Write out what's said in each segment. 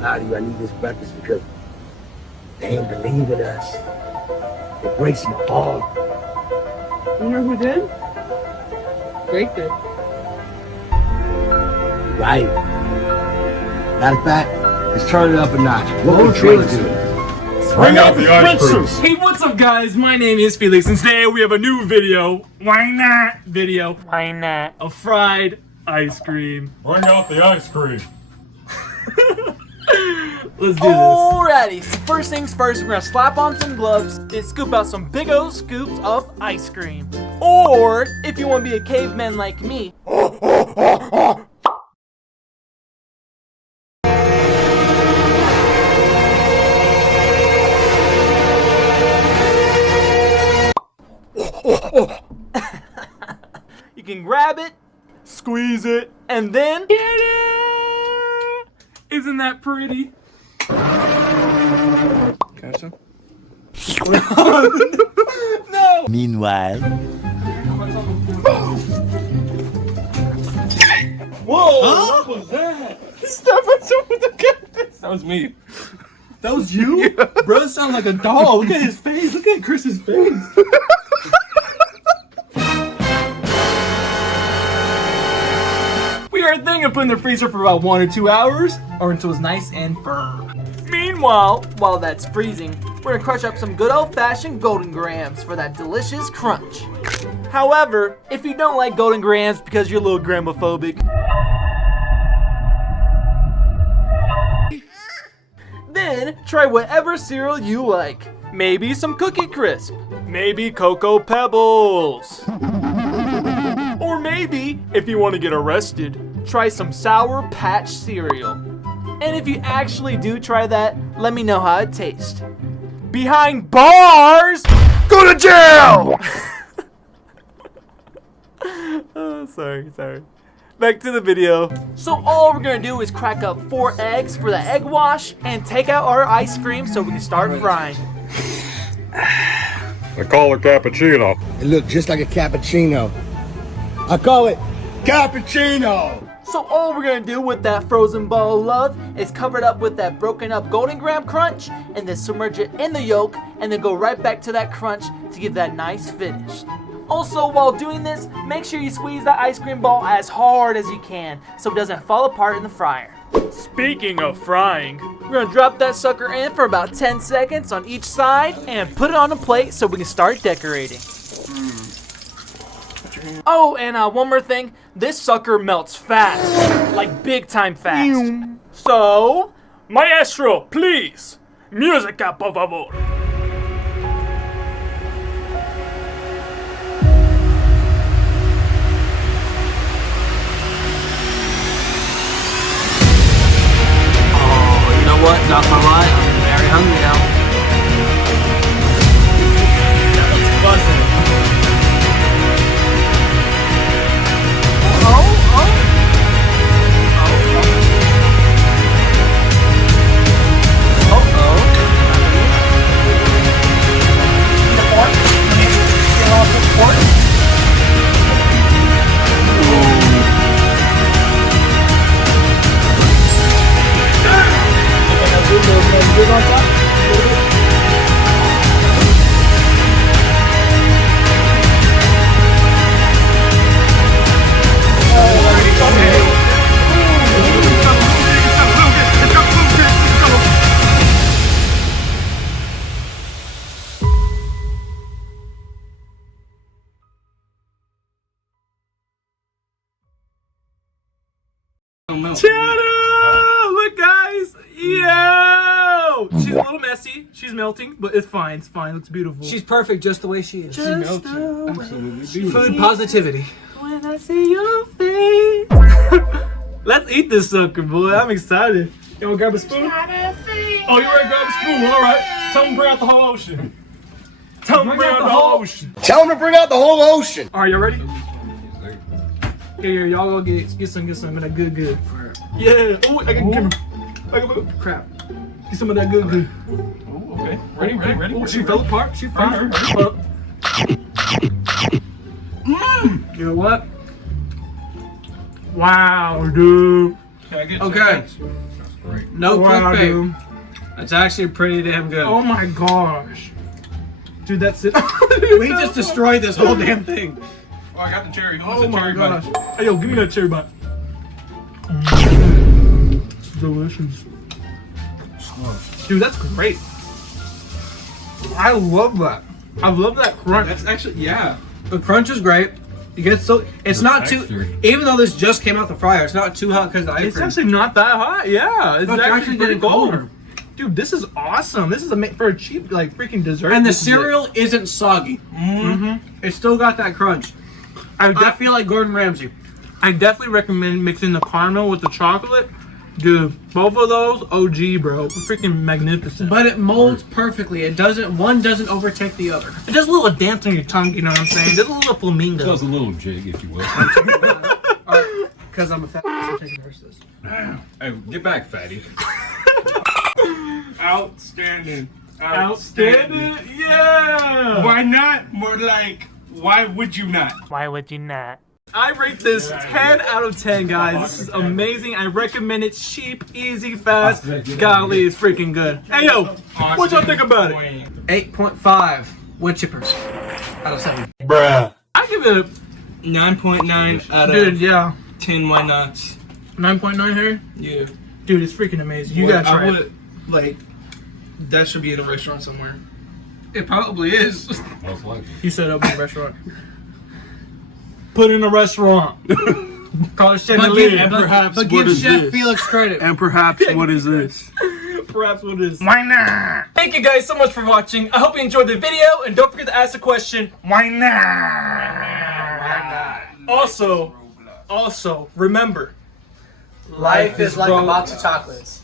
lie to you. I need this breakfast because they ain't believe in us. It breaks my heart. You know who did? Drake did. Right. Matter of fact, let's turn it up a notch. What would Drake do? Bring out the ice cream. Hey, what's up, guys? My name is Felix, and today we have a new video. Why not? Video. Why not? Of fried ice cream. Bring out the ice cream. Let's do this. Alrighty, so first things first, we're gonna slap on some gloves and scoop out some big old scoops of ice cream. Or, if you wanna be a caveman like me, you can grab it, squeeze it, and then Get it! Isn't that pretty? Got some? no! Meanwhile. Whoa! What was that? Stop it with the cactus! That was me. That was you? Yeah. Bro, it sounds like a doll. Look at his face. Look at Chris's face. We are thinking of putting in the freezer for about 1 or 2 hours, or until it's nice and firm. Meanwhile, while that's freezing, we're gonna crush up some good old-fashioned golden grams for that delicious crunch. However, if you don't like golden grams because you're a little gramophobic, then try whatever cereal you like. Maybe some Cookie Crisp. Maybe Cocoa Pebbles. Or maybe, if you want to get arrested, try some Sour Patch cereal. And if you actually do try that, let me know how it tastes. Behind bars, go to jail! Oh, sorry. Back to the video. So all we're gonna do is crack up 4 eggs for the egg wash and take out our ice cream so we can start frying. I call it cappuccino. It looked just like a cappuccino. I call it cappuccino. So all we're gonna do with that frozen ball of love is cover it up with that broken up golden graham crunch and then submerge it in the yolk and then go right back to that crunch to give that nice finish. Also, while doing this, make sure you squeeze that ice cream ball as hard as you can so it doesn't fall apart in the fryer. Speaking of frying, we're gonna drop that sucker in for about 10 seconds on each side and put it on a plate so we can start decorating. Oh, and one more thing, this sucker melts fast, like big time fast. So, maestro, please, musica por favor. What? Not my lie. I'm very hungry now. That looks buzzing. Oh. The fork. Let me peel off the fork. Good on top. Look, guys! Yo! She's a little messy. She's melting, but it's fine. It's fine. It's beautiful. She's perfect just the way she is. Just Absolutely. Food positivity. When I see your face. Let's eat this sucker, boy. I'm excited. You wanna grab a spoon? Oh, you ready to grab a spoon? All right. Tell him to bring out the whole ocean. Tell him to bring out the whole ocean. Tell them to bring out the whole ocean. All right, you ready? Here, y'all go get some of that good. Yeah. Oh, I got camera. Crap. Get some of that good. Oh, okay. Ready. Oh, she fell apart. She fell apart. You know what? Wow, dude. Can I get Okay. great. No Wow, clickbait. dude. It's actually pretty damn good. Oh my gosh. Dude, that's it. We just destroyed this whole damn thing. Oh, I got the cherry. Who wants Oh the my cherry gosh. bite? Hey, yo, give me that cherry bite. Delicious. Dude, that's great. I love that. I love that crunch. That's actually, yeah. The crunch is great. You get so it's not texture. too. Even though this just came out the fryer, it's not too hot because the ice It's cream. actually not that hot. Yeah, it's No, it's actually actually pretty getting cold. colder. Dude, this is awesome. This is for a cheap, like, freaking dessert. And the This is it. cereal isn't soggy. It's still got that crunch. I feel like Gordon Ramsay. I definitely recommend mixing the caramel with the chocolate. Dude, both of those, OG, bro. Freaking magnificent. But it molds perfectly. One doesn't overtake the other. It does a little dance on your tongue, you know what I'm saying? There's a little flamingo. Does a little jig, if you will. Because I'm a fat person taking the rest of this. Hey, get back, fatty. Outstanding. Outstanding? Yeah! Why not? More like, why would you not? Why would you not? I rate this 10 out of 10, guys. This is amazing. I recommend it. Cheap, easy, fast. Golly, it's freaking good. Hey, yo, what y'all think about it? 8.5 wood chippers out of 7. Bruh. I give it 9.9 out of dude, yeah. 10 why nots. 9.9 here? Yeah. Dude, it's freaking amazing. You gotta try I it. would, like, that should be at a restaurant somewhere. It probably is. Most likely. You said open a restaurant. Put in a restaurant. Call it Chandelier. But give Chef Felix credit. And perhaps, what is this? Perhaps what it is. Why not? Thank you guys so much for watching. I hope you enjoyed the video, and don't forget to ask the question, why not? Also, remember, Life is like a box of chocolates.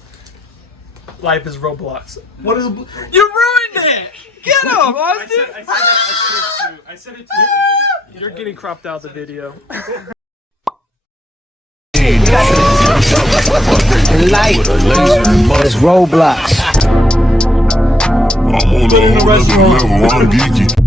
life is Roblox. What is? You ruined it. Get him, Austin. I said it too. You're getting cropped out of the video. Life is Roblox. I'm on a whole other level. I'm geeky.